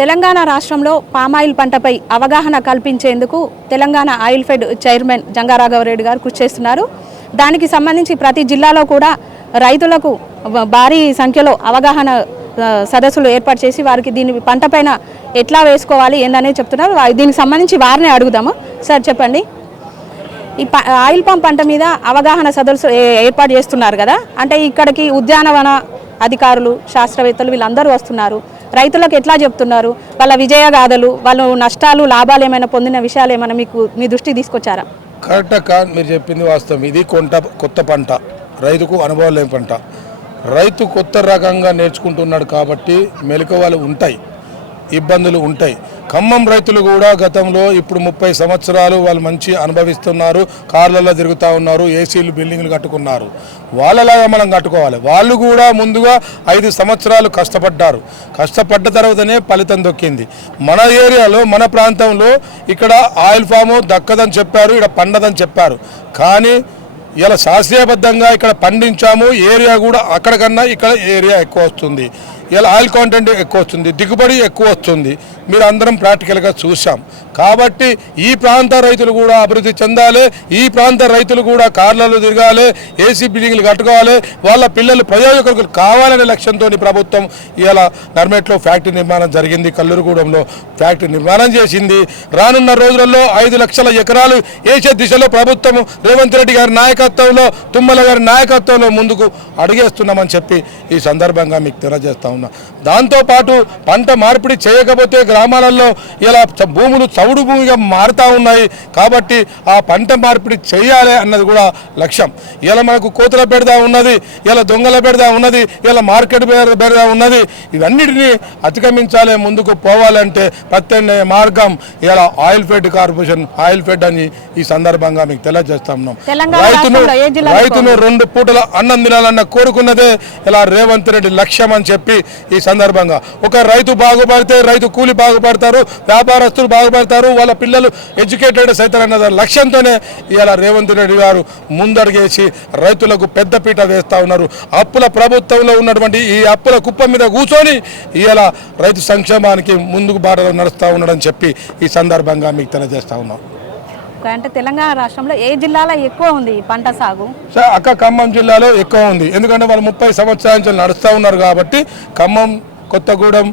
తెలంగాణ రాష్ట్రంలో పామాయిల్ పంటపై అవగాహన కల్పించేందుకు తెలంగాణ ఆయిల్ ఫెడ్ చైర్మన్ జంగారాఘవరెడ్డి గారు కృషి చేస్తున్నారు. దానికి సంబంధించి ప్రతి జిల్లాలో కూడా రైతులకు భారీ సంఖ్యలో అవగాహన సదస్సులు ఏర్పాటు చేసి వారికి దీని పంటపైన ఎట్లా వేసుకోవాలి ఏందనేది చెప్తున్నారు. దీనికి సంబంధించి వారిని అడుగుదాము. సార్ చెప్పండి, ఈ ఆయిల్ పంప్ పంట మీద అవగాహన సదస్సు ఏర్పాటు చేస్తున్నారు కదా, అంటే ఇక్కడికి ఉద్యానవన అధికారులు శాస్త్రవేత్తలు వీళ్ళందరూ వస్తున్నారు. రైతులకు ఎట్లా చెప్తున్నారు, వాళ్ళ విజయగాథలు, వాళ్ళు నష్టాలు లాభాలు ఏమైనా పొందిన విషయాలు ఏమైనా మీ దృష్టికి తీసుకొచ్చారా? కరెక్ట్ అక్క, మీరు చెప్పింది వాస్తవం. ఇది కొత్త పంట, రైతుకు అనుభవం లేని పంట. రైతు కొత్త రకంగా నేర్చుకుంటున్నాడు కాబట్టి మెలకువలు ఉంటాయి, ఇబ్బందులు ఉంటాయి. ఖమ్మం రైతులు కూడా గతంలో ఇప్పుడు 30 సంవత్సరాలు వాళ్ళు మంచి అనుభవిస్తున్నారు, కార్లలో తిరుగుతూ ఉన్నారు, ఏసీలు బిల్డింగ్లు కట్టుకున్నారు. వాళ్ళలాగా మనం కట్టుకోవాలి. వాళ్ళు కూడా ముందుగా 5 సంవత్సరాలు కష్టపడ్డారు. కష్టపడ్డ తర్వాతనే ఫలితం దొక్కింది. మన ఏరియాలో మన ప్రాంతంలో ఇక్కడ ఆయిల్ ఫాము దక్కదని చెప్పారు, ఇక్కడ పండదని చెప్పారు. కానీ ఇలా శాస్త్రీయబద్ధంగా ఇక్కడ పండించాము. ఏరియా కూడా అక్కడికన్నా ఇక్కడ ఏరియా ఎక్కువ వస్తుంది, ఇలా ఆయిల్ కాంటెంట్ ఎక్కువ వస్తుంది, దిగుబడి ఎక్కువ వస్తుంది. మీరు అందరం ప్రాక్టికల్గా చూసాం. కాబట్టి ఈ ప్రాంత రైతులు కూడా అభివృద్ధి చెందాలి, ఈ ప్రాంత రైతులు కూడా కార్లలో తిరగాలి, ఏసీ బిల్డింగ్లు కట్టుకోవాలి, వాళ్ళ పిల్లలు ప్రయోజకులు కావాలనే లక్ష్యంతో ప్రభుత్వం ఇలా నర్మేట్లో ఫ్యాక్టరీ నిర్మాణం జరిగింది, కల్లూరుగూడెంలో ఫ్యాక్టరీ నిర్మాణం చేసింది. రానున్న రోజులలో 5 లక్షల ఎకరాలు వేసే దిశలో ప్రభుత్వం రేవంత్ రెడ్డి గారి నాయకత్వంలో, తుమ్మల గారి నాయకత్వంలో ముందుకు అడుగేస్తున్నామని చెప్పి ఈ సందర్భంగా మీకు తెలియజేస్తా ఉన్నా. దాంతోపాటు పంట మార్పిడి చేయకపోతే గ్రామాలలో ఇలా భూములు చౌడు భూమిగా మారుతూ ఉన్నాయి. కాబట్టి ఆ పంట మార్పిడి చేయాలి అన్నది కూడా లక్ష్యం. ఇలా మనకు కోతుల బెడద ఉన్నది, ఇలా దొంగల బెడద ఉన్నది, ఇలా మార్కెట్ బెడద ఉన్నది. ఇవన్నిటినీ అధిగమించాలి, ముందుకు పోవాలంటే ప్రత్యామ్నాయ మార్గం ఇలా oil fed corporation, oil fed అని ఈ సందర్భంగా మీకు తెలియజేస్తా ఉన్నాం. రైతును 2 పూటల అన్నం తినాలన్న కోరుకున్నదే ఇలా రేవంత్ రెడ్డి లక్ష్యం అని చెప్పి ఈ సందర్భంగా ఒక రైతు బాగుపడితే రైతు కూలి బాగుపడతారు, వ్యాపారస్తులు బాగుపడతారు, వాళ్ళ పిల్లలు ఎడ్యుకేటెడ్ అవుతారు అన్న లక్ష్యంతోనే ఇలా రేవంత్ రెడ్డి గారు ముందడుగేసి రైతులకు పెద్దపీట వేస్తూ ఉన్నారు. అప్పుల ప్రభుత్వంలో ఉన్నటువంటి ఈ అప్పుల కుప్ప మీద కూర్చొని ఇలా రైతు సంక్షేమానికి ముందుకు బాటలో నడుస్తూ ఉన్నాడని చెప్పి ఈ సందర్భంగా మీకు తెలియజేస్తా ఉన్నాం. అంటే తెలంగాణ రాష్ట్రంలో ఏ జిల్లాలో ఎక్కువ ఉంది పంట సాగు? అక్క ఖమ్మం జిల్లాలో ఎక్కువ ఉంది. ఎందుకంటే వాళ్ళు 30 సంవత్సరాల నుంచి నడుస్తూ ఉన్నారు కాబట్టి ఖమ్మం, కొత్తగూడెం,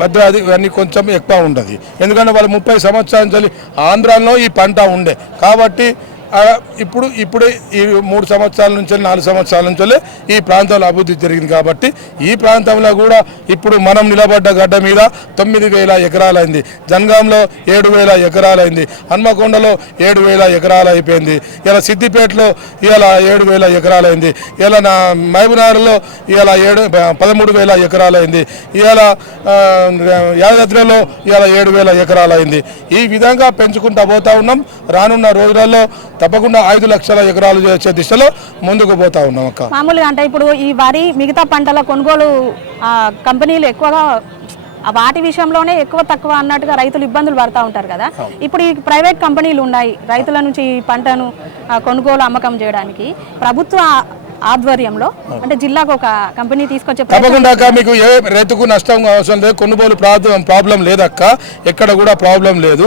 భద్రాద్రి ఇవన్నీ కొంచెం ఎక్కువ ఉంటుంది. ఎందుకంటే వాళ్ళు 30 సంవత్సరాల నుంచి ఆంధ్రాలో ఈ పంట ఉండే కాబట్టి ఇప్పుడే ఈ 3 సంవత్సరాల నుంచి 4 సంవత్సరాల నుంచి ఈ ప్రాంతంలో అభివృద్ధి జరిగింది. కాబట్టి ఈ ప్రాంతంలో కూడా ఇప్పుడు మనం నిలబడ్డ గడ్డ మీద 9,000 ఎకరాలైంది, జనగాంలో 7,000 ఎకరాలైంది, హన్మకొండలో 7,000 ఎకరాలు అయిపోయింది, ఇలా సిద్దిపేటలో ఇలా 7,000 ఎకరాలైంది, ఇలా మహబూబ్నగర్లో ఇలా 13,000 ఎకరాలైంది, ఇలా యాదాద్రిలో ఇలా 7,000 ఎకరాలైంది. ఈ విధంగా పెంచుకుంటూ పోతా ఉన్నాం. రానున్న రోజులలో తప్పకుండా 5 లక్షల ఎకరాలు చేసే దిశలో ముందుకు పోతా ఉన్నాం. అక్క మామూలుగా అంటే ఇప్పుడు ఈ వరి మిగతా పంటల కొనుగోలు కంపెనీలు ఎక్కువగా వాటి విషయంలోనే ఎక్కువ తక్కువ అన్నట్టుగా రైతులు ఇబ్బందులు పడుతూ ఉంటారు కదా. ఇప్పుడు ఈ ప్రైవేట్ కంపెనీలు ఉన్నాయి రైతుల నుంచి ఈ పంటను కొనుగోలు అమ్మకం చేయడానికి. ప్రభుత్వ ఆధ్వర్యంలో అంటే జిల్లాకు ఒక కంపెనీ తీసుకొచ్చే తప్పకుండా మీకు ఏ రైతుకు నష్టం అవసరం లేదు, కొనుగోలు ప్రాబ్లం లేదక్క, ఎక్కడ కూడా ప్రాబ్లం లేదు.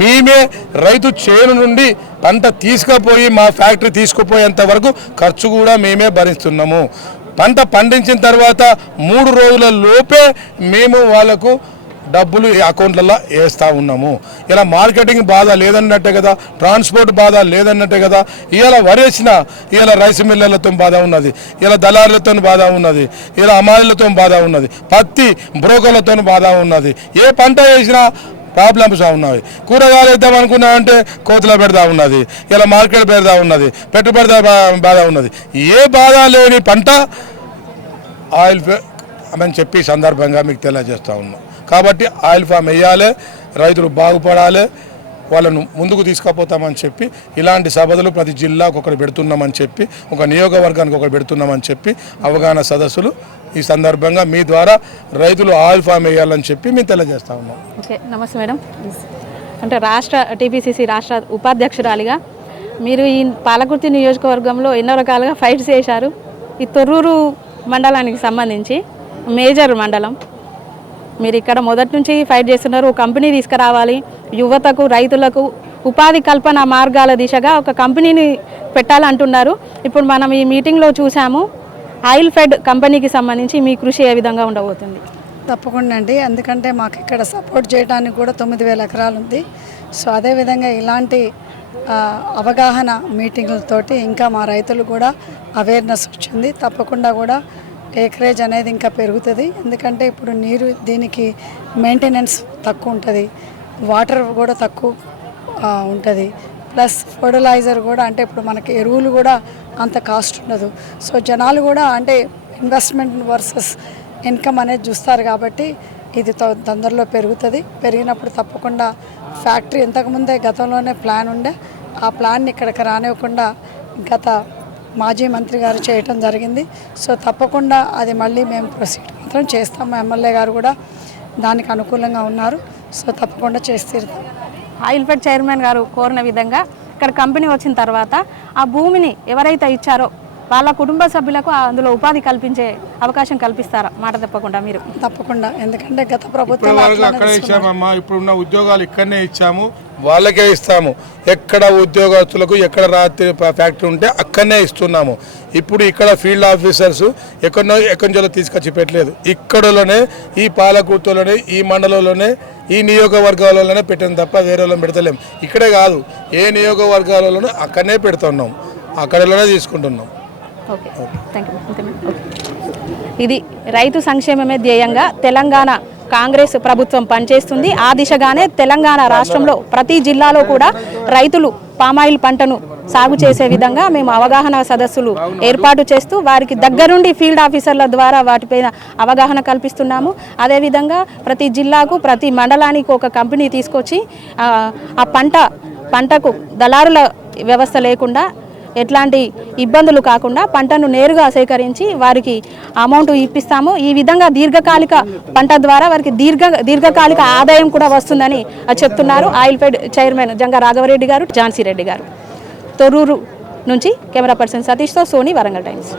మేమే రైతు చేను నుండి పంట తీసుకుపోయి మా ఫ్యాక్టరీ తీసుకుపోయేంత వరకు ఖర్చు కూడా మేమే భరిస్తున్నాము. పంట పండించిన తర్వాత 3 రోజుల లోపే మేము వాళ్ళకు డబ్బులు అకౌంట్లలో వేస్తూ ఉన్నాము. ఇలా మార్కెటింగ్ బాధ లేదన్నట్టే కదా, ట్రాన్స్పోర్ట్ బాధ లేదన్నట్టే కదా. ఇలా వరేసిన ఇలా రైస్ మిల్లర్లతో బాధ ఉన్నది, ఇలా దళారులతో బాధ ఉన్నది, ఇలా అమాలీలతో బాధ ఉన్నది, పత్తి బ్రోకర్లతో బాధ ఉన్నది. ఏ పంట వేసినా ప్రాబ్లమ్స్ ఉన్నాయి. కూరగాయలు వేద్దాం అనుకున్నామంటే కోతుల పెడతా ఉన్నది, ఇలా మార్కెట్ పెడతా ఉన్నది, పెట్టుబడి బాధ ఉన్నది. ఏ బాధ లేని పంట ఆయిల్ అని చెప్పి సందర్భంగా మీకు తెలియజేస్తూ ఉన్నాం. కాబట్టి ఆయిల్ ఫామ్ వేయాలి, రైతులు బాగుపడాలి, వాళ్ళను ముందుకు తీసుకుపోతామని చెప్పి ఇలాంటి సభలు ప్రతి జిల్లాకు ఒకటి పెడుతున్నామని చెప్పి, ఒక నియోజకవర్గానికి ఒకటి పెడుతున్నామని చెప్పి అవగాహన సదస్సులు ఈ సందర్భంగా మీ ద్వారా రైతులు ఆయిల్ ఫామ్ వేయాలని చెప్పి మేము తెలియజేస్తా ఉన్నాం. ఓకే, నమస్తే మేడం. అంటే రాష్ట్ర టీపీసీసీ రాష్ట్ర ఉపాధ్యక్షురాలిగా మీరు ఈ పాలకుర్తి నియోజకవర్గంలో ఎన్నో రకాలుగా ఫైట్స్ చేశారు. ఈ తొర్రూరు మండలానికి సంబంధించి మేజర్ మండలం. మీరు ఇక్కడ మొదటి నుంచి ఫైట్ చేస్తున్నారు. కంపెనీ తీసుకురావాలి, యువతకు రైతులకు ఉపాధి కల్పన మార్గాల దిశగా ఒక కంపెనీని పెట్టాలంటున్నారు. ఇప్పుడు మనం ఈ మీటింగ్లో చూసాము. ఆయిల్ ఫెడ్ కంపెనీకి సంబంధించి మీ కృషి ఏ విధంగా ఉండబోతుంది? తప్పకుండా అండి, ఎందుకంటే మాకు ఇక్కడ సపోర్ట్ చేయడానికి కూడా 9,000 ఎకరాలు ఉంది. సో అదేవిధంగా ఇలాంటి అవగాహన మీటింగులతోటి ఇంకా మా రైతులు కూడా అవేర్నెస్ వచ్చింది. తప్పకుండా కూడా ఏకరేజ్ అనేది ఇంకా పెరుగుతుంది. ఎందుకంటే ఇప్పుడు నీరు దీనికి మెయింటెనెన్స్ తక్కువ ఉంటుంది, వాటర్ కూడా తక్కువ ఉంటుంది, ప్లస్ ఫర్టిలైజర్ కూడా అంటే ఇప్పుడు మనకి ఎరువులు కూడా అంత కాస్ట్ ఉండదు. సో జనాలు కూడా అంటే ఇన్వెస్ట్మెంట్ వర్సెస్ ఇన్కమ్ అనేది చూస్తారు కాబట్టి ఇది తొందరలో పెరుగుతుంది. పెరిగినప్పుడు తప్పకుండా ఫ్యాక్టరీ ఇంతకుముందే గతంలోనే ప్లాన్ ఉండే, ఆ ప్లాన్ని ఇక్కడికి రానివ్వకుండా గత మాజీ మంత్రి గారు చేయటం జరిగింది. సో తప్పకుండా అది మళ్ళీ మేము ప్రొసీడ్ మాత్రం చేస్తాము. ఎమ్మెల్యే గారు కూడా దానికి అనుకూలంగా ఉన్నారు. సో తప్పకుండా చేసి తీరుతాం. ఆయిల్ ఫెడ్ చైర్మన్ గారు కోరిన విధంగా ఇక్కడ కంపెనీ వచ్చిన తర్వాత ఆ భూమిని ఎవరైతే ఇచ్చారో వాళ్ళ కుటుంబ సభ్యులకు అందులో ఉపాధి కల్పించే అవకాశం కల్పిస్తారా? మాట తప్పకుండా మీరు. తప్పకుండా, ఎందుకంటే గత ప్రభుత్వం అక్కడే ఇచ్చామమ్మా. ఇప్పుడున్న ఉద్యోగాలు ఇక్కడనే ఇచ్చాము, వాళ్ళకే ఇస్తాము. ఎక్కడ ఉద్యోగస్తులకు ఎక్కడ రాత్రి ఫ్యాక్టరీ ఉంటే అక్కడనే ఇస్తున్నాము. ఇప్పుడు ఇక్కడ ఫీల్డ్ ఆఫీసర్స్ ఎక్కడో తీసుకొచ్చి పెట్టలేదు, ఇక్కడలోనే ఈ పాలకుర్తిలోనే ఈ మండలంలోనే ఈ నియోజకవర్గాలలోనే పెట్టాం తప్ప వేరే వాళ్ళని పెడతలేము. ఇక్కడే కాదు, ఏ నియోజకవర్గాలలోనూ అక్కడనే పెడుతున్నాం, అక్కడలోనే తీసుకుంటున్నాం. Okay, thank you. ఇది రైతు సంక్షేమమే ధ్యేయంగా తెలంగాణ కాంగ్రెస్ ప్రభుత్వం పనిచేస్తుంది. ఆ దిశగానే తెలంగాణ రాష్ట్రంలో ప్రతి జిల్లాలో కూడా రైతులు పామాయిల్ పంటను సాగు చేసే విధంగా మేము అవగాహన సదస్సులు ఏర్పాటు చేస్తూ వారికి దగ్గరుండి ఫీల్డ్ ఆఫీసర్ల ద్వారా వాటిపైన అవగాహన కల్పిస్తున్నాము. అదేవిధంగా ప్రతి జిల్లాకు ప్రతి మండలానికి ఒక కంపెనీ తీసుకొచ్చి ఆ పంటకు దళారుల వ్యవస్థ లేకుండా ఎట్లాంటి ఇబ్బందులు కాకుండా పంటను నేరుగా సేకరించి వారికి అమౌంట్ ఇప్పిస్తాము. ఈ విధంగా దీర్ఘకాలిక పంట ద్వారా వారికి దీర్ఘకాలిక ఆదాయం కూడా వస్తుందని చెప్తున్నారు oil fed chairman Janga Raghava Reddy గారు, ఝాన్సీ రెడ్డి గారు. తొర్రూరు నుంచి కెమెరా పర్సన్ సతీష్తో సోనీ, వరంగల్ టైమ్స్.